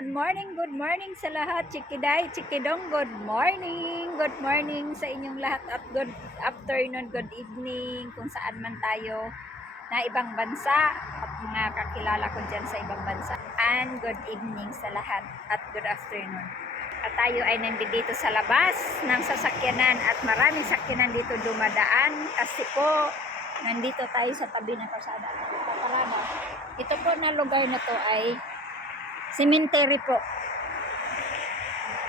Good morning sa lahat. Chikiday, chikidong, good morning sa inyong lahat at good afternoon, good evening kung saan man tayo na ibang bansa at mga kakilala ko dyan sa ibang bansa. And good evening sa lahat at good afternoon. At tayo ay nandito sa labas ng sasakyanan at maraming sakyanan dito dumadaan kasi po nandito tayo sa tabi ng kalsada. Ito po na lugar na to ay cemetery po.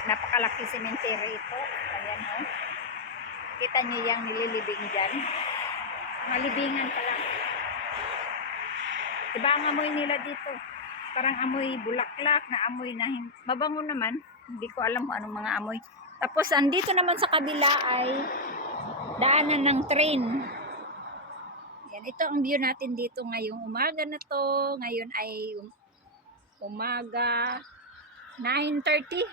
Napakalaki cemetery ito. Ayan o. Kita nyo yung nililibing dyan. Malibingan pala. Diba ang amoy nila dito? Parang amoy bulaklak na amoy na mabango naman. Hindi ko alam kung anong mga amoy. Tapos andito naman sa kabila ay daanan ng train. Yan, ito ang view natin dito ngayong umaga na to. Ngayon ay umaga 9:30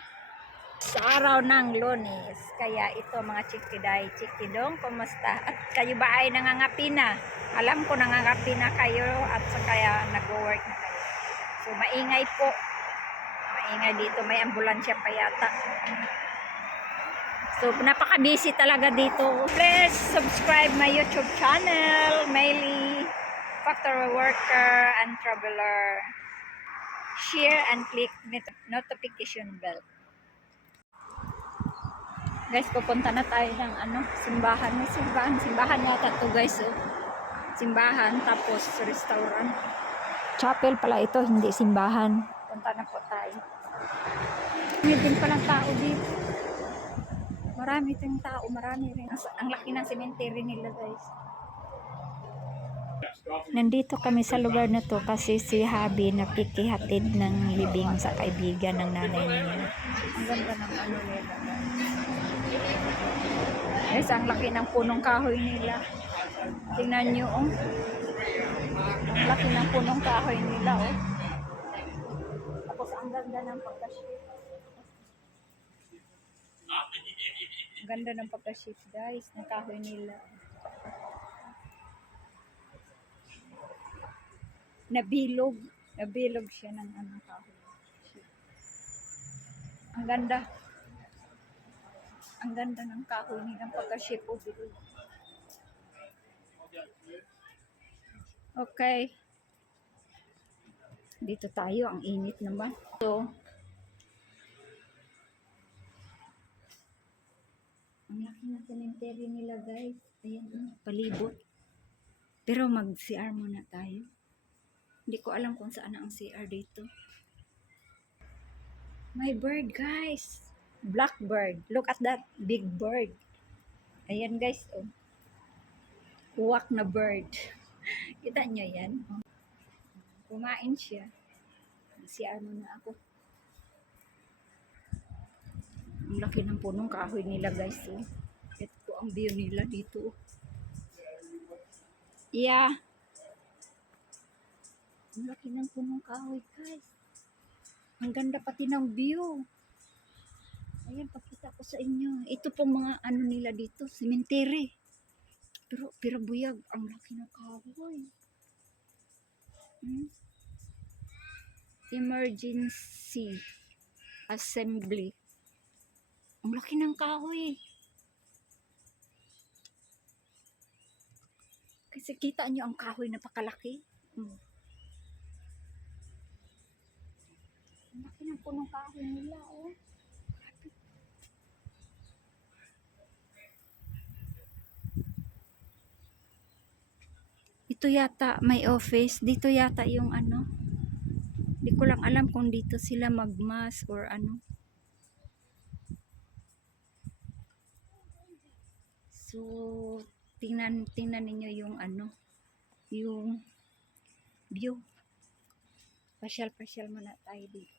sa araw ng Lunes. Kaya ito mga chikiday, chikidong, kumusta? At kayo ba ay nangangapi na? Alam ko nangangapi na kayo at kaya nag-work na kayo. So maingay po. Maingay dito, may ambulansya pa yata. So napaka-busy talaga dito. Please subscribe my YouTube channel, Mayley, Factory Worker and Traveler. Share and click notification bell. Guys, pupunta na tayo ng simbahan. May simbahan yata to guys. Oh. Simbahan tapos restaurant. Chapel pala ito, hindi simbahan. Punta na po tayo. May din palang tao dito. Marami itong tao, marami rin. Ang laki ng cemetery nila guys. Nandito kami sa lugar na to kasi si Habi napikihatid ng libing sa kaibigan ng nanay niya. Ang ganda ng nila. Guys, ang laki ng punong kahoy nila. Tingnan nyo, oh. Ang laki ng punong kahoy nila, oh. Tapos ang ganda ng pagka-shape. Ang ganda ng pagka-shape, guys, ng kahoy nila. Nabilog siya ng kahoy. Ang ganda. Ang ganda ng kahoy nilang pagka-shape o bilog. Okay. Dito tayo, ang init naman. So, ang laki ng cemetery nila guys. Ayan, palibot. Pero mag-CR muna tayo. Hindi ko alam kung saan ang CR dito. My bird guys. Blackbird. Look at that big bird. Ayan guys. Oh. Uwak na bird. Kita nyo yan? Oh. Kumain siya. CR muna ako. Ang laki ng punong kahoy nila guys. Oh. Ito po ang view nila dito. Yeah. Ang laki ng punong kahoy guys. Ang ganda pati ng view. Ayan, pakita ko sa inyo. Ito po mga nila dito, cemetery. Pero buyag, ang laki ng kahoy. Emergency assembly. Ang laki ng kahoy. Kasi kita nyo ang kahoy napakalaki. Ang laki ng punong kahoy nila, oh. Ito yata may office. Dito yata yung Hindi ko lang alam kung dito sila magmas or ano. So, tingnan ninyo yung yung view. Pasyal muna tayo dito.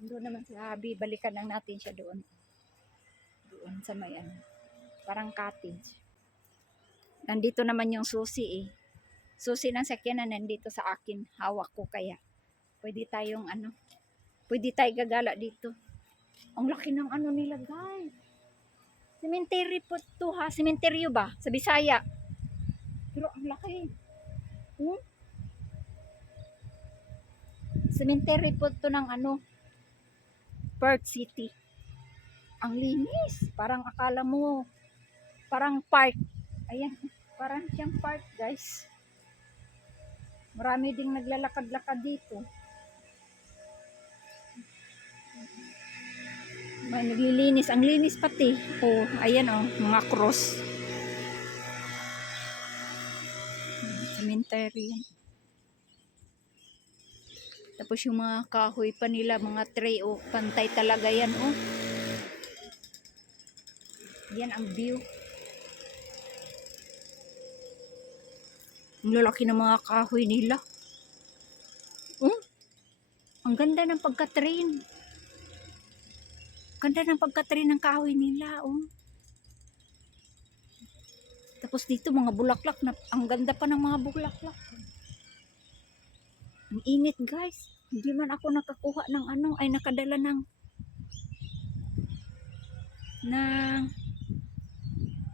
Doon naman sa Habi, balikan lang natin siya doon. Doon sa may parang cottage. Nandito naman yung susi eh. Susi ng sakyanan nandito sa akin. Hawak ko kaya. Pwede tayong pwede tayo gagala dito. Ang laki ng nila guys. Cemetery po to ha. Cementeryo ba? Sa Bisaya. Pero ang laki. Cemetery po to ng ano, Perth City. Ang linis. Parang akala mo, parang park. Ayan, parang siyang park, guys. Marami ding naglalakad-lakad dito. May naglilinis. Ang linis pati. Oh, ayan oh, mga cross. Cemetery yan. Tapos yung mga kahoy pa nila, mga tray, oh, pantay talaga yan, oh. Yan ang view. Ang lalaki ng mga kahoy nila. Oh, ang ganda ng pagka-train. Ganda ng pagka-train ng kahoy nila, oh. Tapos dito mga bulaklak na, ang ganda pa ng mga bulaklak. Ang init, guys. Hindi man ako nakakuha ng ano, ay nakadala ng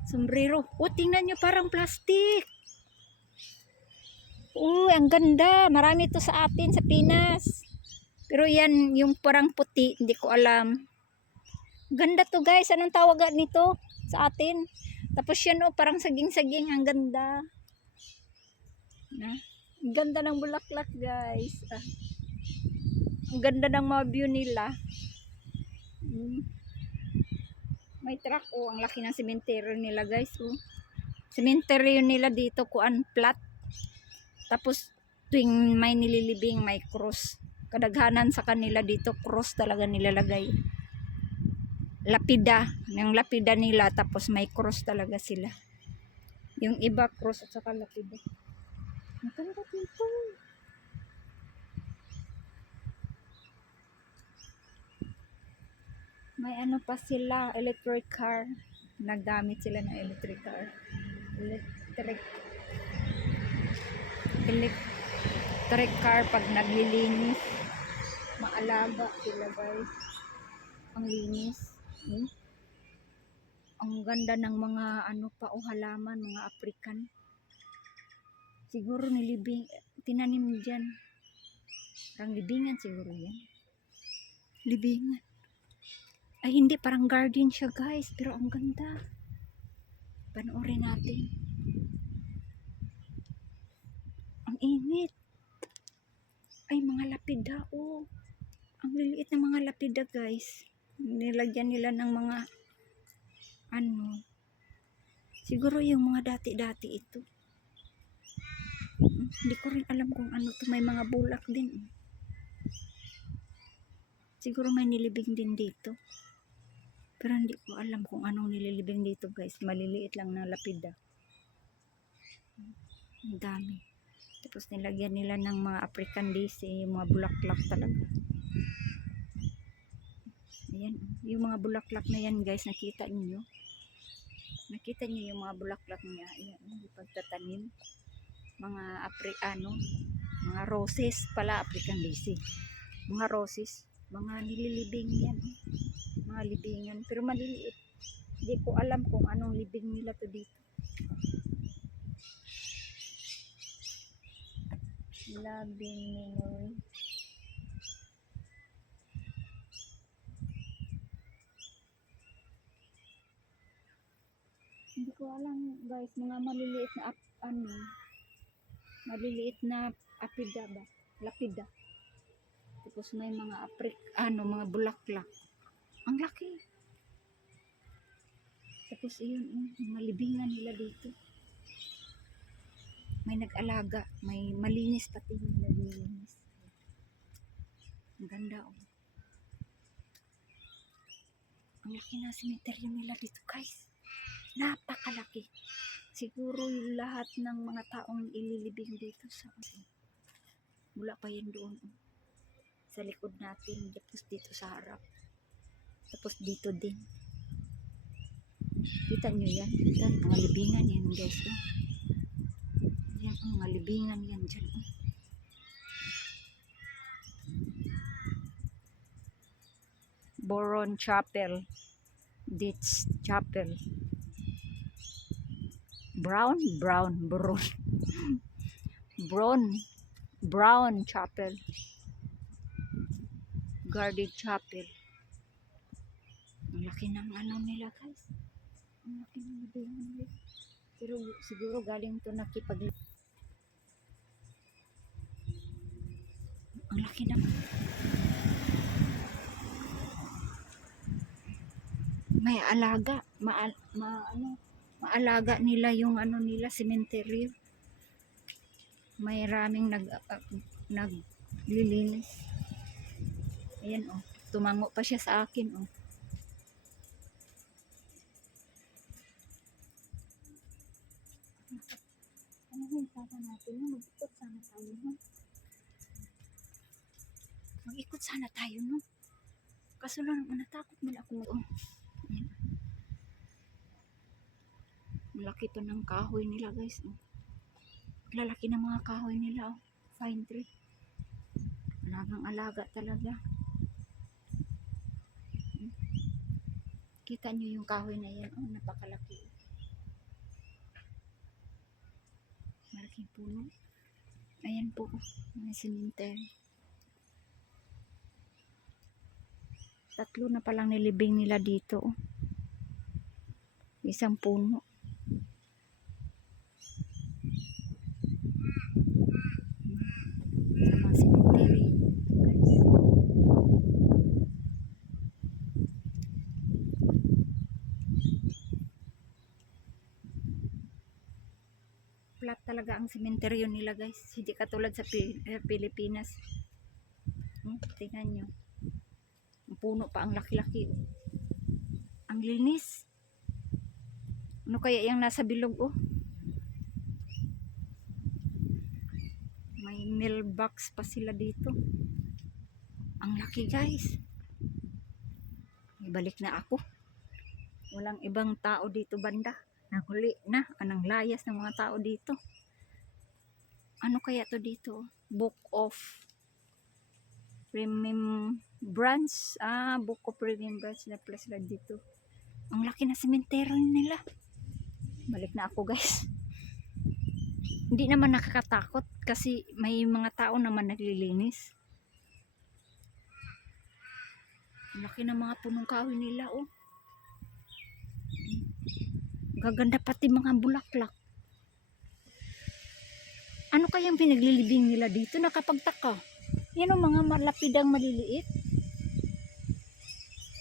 sombrero. Oh, tingnan nyo, parang plastic. Oh, ang ganda. Marami to sa atin, sa Pinas. Pero yan, yung parang puti, hindi ko alam. Ganda to, guys. Anong tawag nito sa atin? Tapos yan, oh, parang saging-saging. Ang ganda. Ang ganda ng bulaklak, guys. Ang ganda ng mga view nila. May truck, oh. Ang laki ng cemetery nila, guys, oh. Cemetery nila dito, kuan flat. Tapos tuwing may nililibing, may cross. Kadaghanan sa kanila dito, cross talaga nilalagay. Lapida. Yung lapida nila, tapos may cross talaga sila. Yung iba, cross at saka lapida. Maganda dito. May ano pa sila, electric car. Naggamit sila ng electric car. Electric car pag naglilinis. Maalaga sila, guys. Ang linis. Ang ganda ng mga ano pa o halaman, mga African. Siguro nilibing, tinanim dyan. Parang libingan siguro yan. Libingan. Ay hindi, parang garden siya, guys. Pero ang ganda. Panoorin natin. Ang init. Ay, mga lapida, oh. Ang liliit na mga lapida, guys. Nilagyan nila ng mga ano. Siguro yung mga dati-dati ito. Hindi ko rin alam kung ano to. May mga bulak din. Siguro may nilibing din dito. Pero hindi ko alam kung anong nililibing dito, guys. Maliliit lang na lapida. Ang dami. Tapos nilagyan nila ng mga African daisy, yung mga bulaklak talaga. Ayan. Yung mga bulaklak na yan, guys, nakita niyo. Nakita niyo yung mga bulaklak niya. Ayan, yung pagtatanim. Mga mga roses pala, African daisy. Mga roses, mga nililibing yan. Mga libingan, pero maliliit. Hindi ko alam kung anong libing nila to dito. Labing memory. Hindi ko alam, guys, mga maliliit na maliliit na apida ba? Lapida. Tapos may mga mga bulaklak. Ang laki. Tapos yun, malibingan nila dito. May nag-alaga, may malinis pati nililinis. Ang ganda, oh. Ang laki na cemetery nila dito, guys. Napakalaki. Siguro yung lahat ng mga taong ililibing dito sa mula pa yan doon, oh. Sa likod natin, tapos dito sa harap. Tapos dito din. Kita nyo yan? Yan, mga libingan yan, guys. Oh. Yan, mga libingan yan dyan. Oh. Boron Chapel. Ditch Chapel. Brown Chapel. guarded chapel. Ang laki ng ano nila guys. Ang laki ng libingan nila. Pero siguro galing to nakipag... Ang laki ng... May alaga. Maalaga nila yung ano nila, cemetery. May raming naglilinis. Ayan oh. Tumango pa siya sa akin oh. Ano yung sana natin? Mag-ikot sana tayo, no? Mag-ikot sana tayo, no? Kaso lang, natakot nila ako. Oh. Ayan. Malaki pa ng kahoy nila, guys. Oh. Lalaki ng mga kahoy nila, oh. Pine tree. Alagang alaga talaga. Kita nyo yung kahoy na yan. Oh, napakalaki. Malaking puno. Ayan po. May cemetery. 3 na palang nilibing nila dito. Oh. Isang puno. Sa mga cemetery. Flat talaga ang sementeryo nila guys. Hindi katulad sa Pilipinas. Tingnan nyo. Ang puno pa ang laki-laki. Ang linis. Ano kaya yung nasa bilog oh? May mailbox pa sila dito. Ang laki guys. Ibalik na ako. Walang ibang tao dito banda. Nahuli na, anong layas ng mga tao dito. Ano kaya to dito? Book of Remembrance. Book of Remembrance na place lang dito. Ang laki na sementeryo nila. Balik na ako guys. Hindi naman nakakatakot kasi may mga tao naman naglilinis. Ang laki na mga punong kahoy nila oh. Gaganda pati mga bulaklak. Ano kayang pinaglilibing nila dito? Nakapagtaka. Yan o mga lapidang maliliit.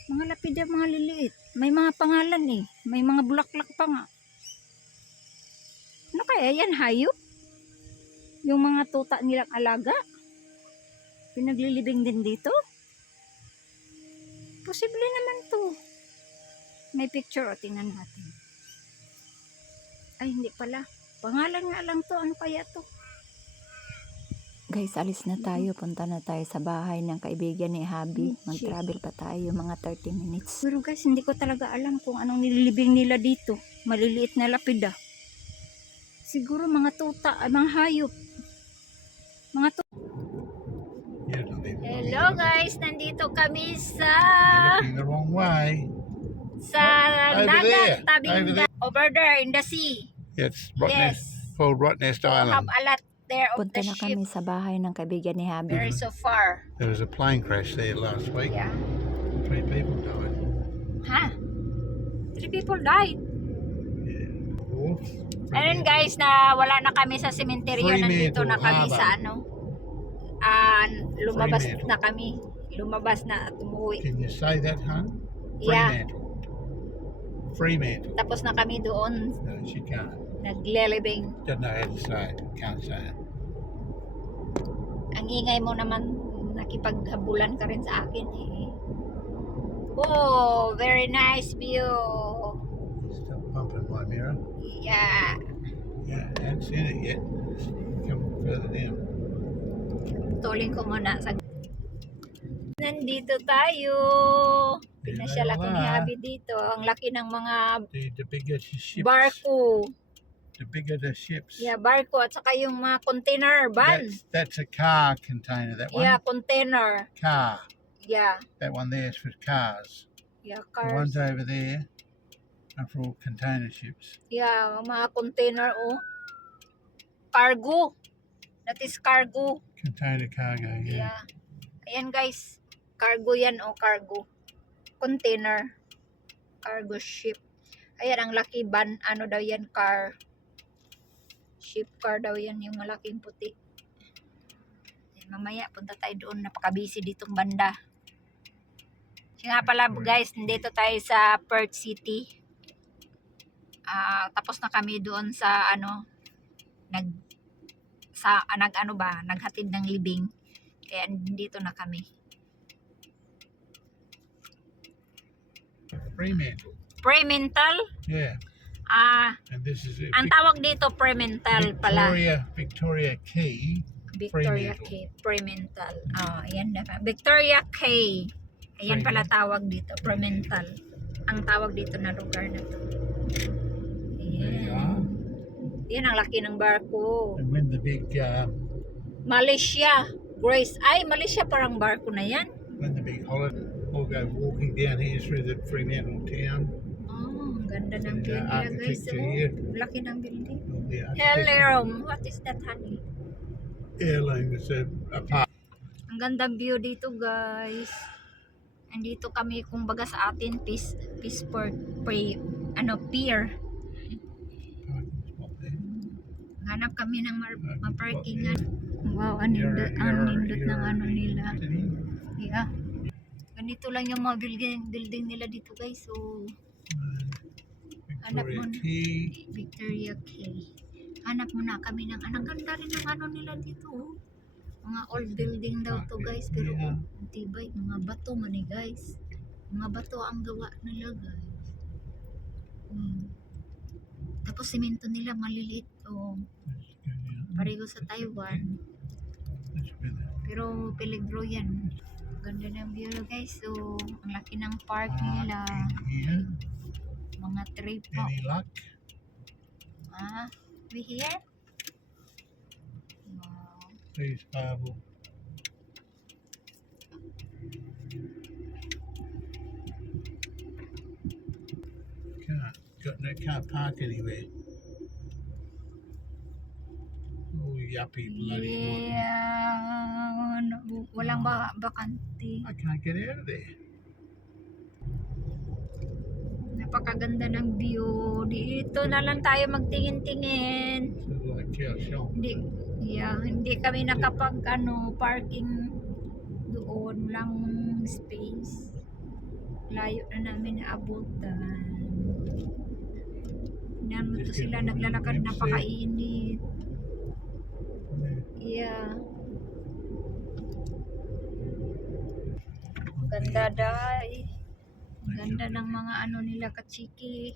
Mga lapidang mga liliit. May mga pangalan eh. May mga bulaklak pa nga. Ano kaya yan? Hayop? Yung mga tuta nilang alaga? Pinaglilibing din dito? Posible naman to. May picture o tingnan natin. Ay, hindi pala. Pangalan nga lang to. Ano kaya to? Guys, alis na tayo. Punta na tayo sa bahay ng kaibigan ni Habi. Mag-travel pa tayo mga 30 minutes. Pero guys, hindi ko talaga alam kung anong nililibing nila dito. Maliliit na lapida. Siguro mga tuta, mga hayop. Mga tuta. Hello guys, nandito kami sa Looking the wrong way. Over dagat, there. tabing Over there. over there in the sea. Yes, Yes. called Rottnest We have Island. a lot there of Punta the na ship. kami sa bahay ng kaibigan ni Habi. Very so far. There was a plane crash there last week. Yeah. 3 people died. Ha? 3 people died. Yeah. Wharf. Ayun guys, na wala na kami sa sementeryo. Nandito na kami Harbor. sa ano. Lumabas Fremantle. na kami. Lumabas na at umuwi. Can you say that, hun? Yeah. Fremantle. Tapos na kami doon. No, she can't. Naglilibing. Doesn't know how to say it. Can't say it. Ang ingay mo naman, nakipaghabulan ka rin sa akin eh. Oh, very nice view. Stop bumping my mirror. Yeah. Yeah, I haven't seen it yet. Come further down. Tuling ko muna sa... Nandito tayo. Pinasyal ako ni Habi dito. Ang laki ng mga The bigger the ships. barko. The bigger the ships. Yeah, barko. At saka yung mga container van. That's a car container, that one. Yeah, container. Car. Yeah. That one there is for cars. Yeah, The ones cars. over there are for all container ships. Yeah, mga container oh. Cargo. That is cargo. Container cargo, yeah. Yeah. Ayan guys. Cargo yan o cargo. Container. Cargo ship. Ayan, ang laki van. Ano daw yan? Car. Ship car daw yan. Yung malaking puti. Mamaya punta tayo doon, napaka-busy ditong banda. Siya nga pala guys, dito tayo sa Perth City. Tapos na kami doon sa naghatid ng libing. Kaya dito na kami. Fremantle? Yeah. And this is it. Ang tawag dito Fremantle pala. Victoria Key. Victoria Cay, Fremantle. Ayan na. Victoria Cay. Ayan pala tawag dito, Fremantle. Ang tawag dito na lugar na to. Ayan. Yan ang laki ng barko. And when the big Malaysia. Grace. Ay, Malaysia parang barko na yan. when the big holiday, we'll go walking down here through the Fremantle town. Oh, ang ganda ng And, view nila guys. architecture Oh, here. laki ng building. All the architecture. Hello, what is that, honey? Heirloom is a park. Ang gandang view dito guys. Andito kami kumbaga sa atin Peaceport pier. spot there. Hanap kami ng Parking maparkingan. Wow, ang nindot ng ano nila. Yeah. Ganito lang yung mga building nila dito guys. So, hanap Victoria mo na. Key. Victoria Cay. Hanap muna kami ng ang ganda rin ng ano nila dito. Oh. Mga old building daw to guys, pero Yeah. tibay, mga bato man eh guys. Mga bato ang gawa nila guys. Tapos simento nila maliliit oh. Pareho sa Taiwan. Pero peligro yan. Ganda ng view guys. So, ang laki ng park nila. Here. Mga tree po. Any luck? We here? Wow. Please, Bible. Can't park anywhere. Oh, yuppie bloody one. Yeah. Walang bakante. I can't get out of there. Napakaganda ng view. Dito na lang tayo magtingin-tingin. This is like Chow Shop. Hindi kami nakapag parking doon lang space. Layo na namin naabutan. Tingnan mo to sila naglalakad, napakainit. Yeah. Ganda dahil. Ganda ng mga ano nila kachiki.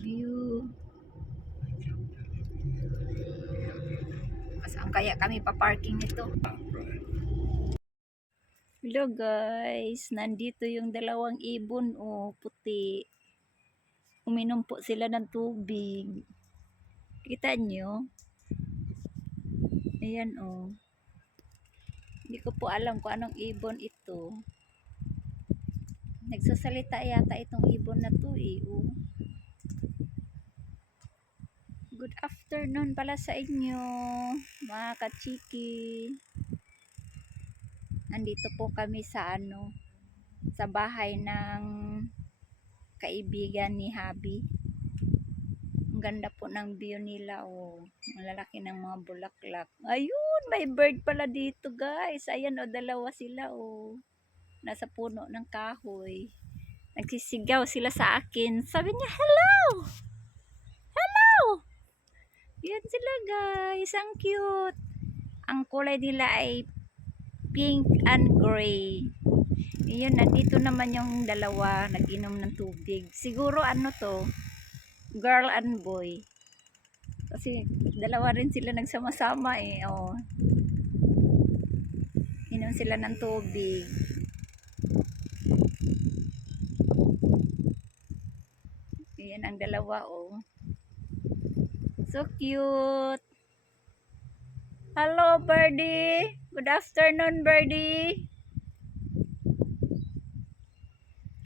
View. Saan kaya kami pa-parking ito? Hello guys, nandito yung dalawang ibon puti. Uminom po sila ng tubig. Kita nyo? Ayan Hindi ko po alam kung anong ibon ito. Nagsasalita yata itong ibon na to Good afternoon pala sa inyo, mga kachiki. Nandito po kami sa sa bahay ng kaibigan ni Habi. Ang ganda po ng view nila malalaki ng mga bulaklak. Ayun, may bird pala dito guys. Ayan dalawa sila nasa puno ng kahoy. Nagsisigaw sila sa akin. Sabi niya, hello! Hello! Yan sila guys. Ang cute. Ang kulay nila ay pink and gray. Ayun, nandito naman yung dalawa nag-inom ng tubig. Siguro to? Girl and boy. Kasi dalawa rin sila nagsama-sama Inom sila ng tubig. Ayan ang dalawa So cute. Hello birdie. Good afternoon birdie.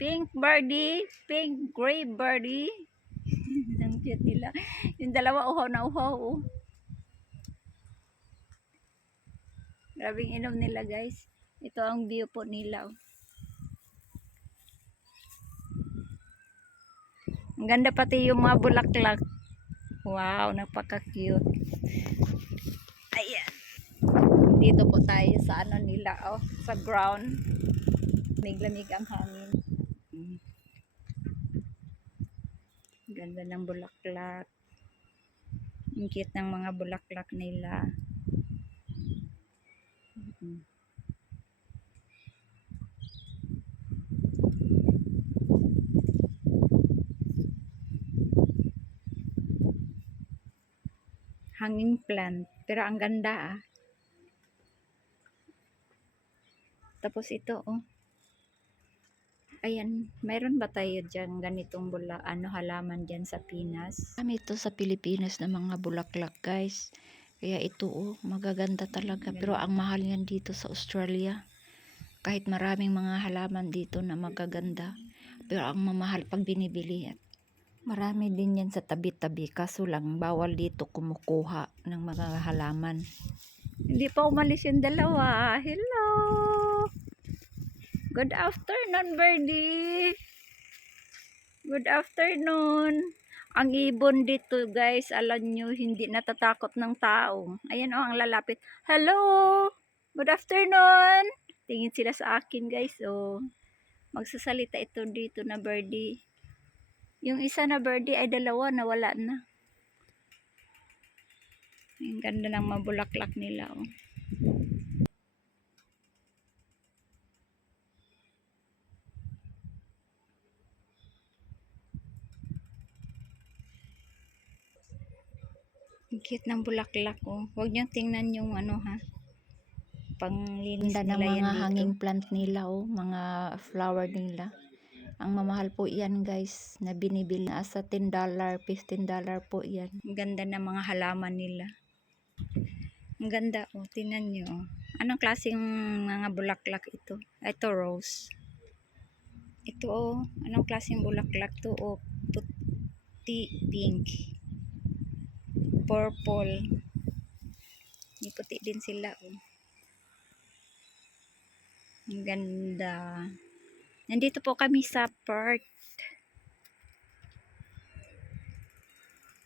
Pink birdie. Pink gray birdie. Ang cute nila. Yung dalawa uhaw na uhaw Grabing inom nila guys. Ito ang view po nila. Oh. Ang ganda pati yung mga bulaklak. Wow, napaka-cute. Ayan. Dito po tayo sa ano nila, oh, sa ground. Lamig-lamig ang hangin. Ganda ng bulaklak. Ang cute ng mga bulaklak nila. Hanging plant. Pero ang ganda ah. Tapos ito oh. Ayan, mayroon ba tayo dyan ganitong halaman dyan sa Pinas? Kami ito sa Pilipinas na mga bulaklak guys. Kaya ito magaganda talaga. Pero ang mahal yan dito sa Australia. Kahit maraming mga halaman dito na magaganda. Pero ang mamahal pag binibili yan. Marami din yan sa tabi-tabi. Kaso lang bawal dito kumukuha ng mga halaman. Hindi pa umalis yung dalawa. Hello! Good afternoon, birdie! Good afternoon! Ang ibon dito, guys, alam nyo, hindi natatakot ng tao. Ayan oh, ang lalapit. Hello! Good afternoon! Tingin sila sa akin, guys, oh. Magsasalita ito dito na birdie. Yung isa na birdie ay dalawa, nawala na. Ang ganda ng mabulaklak nila, oh. Ang cute ng bulaklak, oh. Huwag niyong tingnan yung ano, ha. Panglinis Ganda ng nila yan mga dito. hanging plant nila mga flower nila. Ang mamahal po yan guys na binibili na sa $10, $15 po yan. Ang ganda ng mga halaman nila. Ang ganda, oh. Tingnan nyo, oh. Anong klaseng mga bulaklak ito? Ito, rose. Ito, oh. Anong klaseng bulaklak to? Oh, puti, pink. Purple. May puti din sila, oh. Ang ganda. Nandito po kami sa park.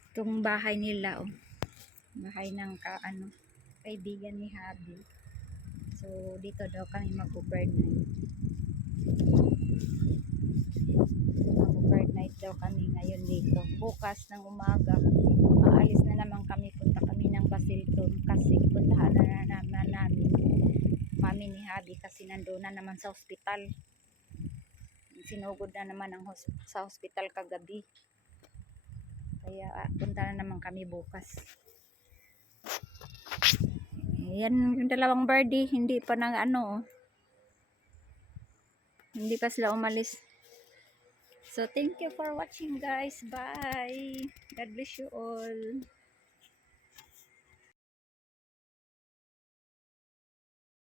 Itong bahay nila, oh. Bahay ng kaibigan ni Habi. So, dito daw kami mag-bird night. Mag-bird night daw kami ngayon dito. Bukas ng umaga, aalis na naman kami. Punta kami ng Basilton kasi puntahan na naman namin mami ni Habi kasi nandoon na naman sa hospital. Sinugod na naman sa hospital kagabi. Kaya punta na naman kami bukas. Yan yung dalawang birdie, hindi pa hindi pa sila umalis. So thank you for watching guys. Bye. God bless you all.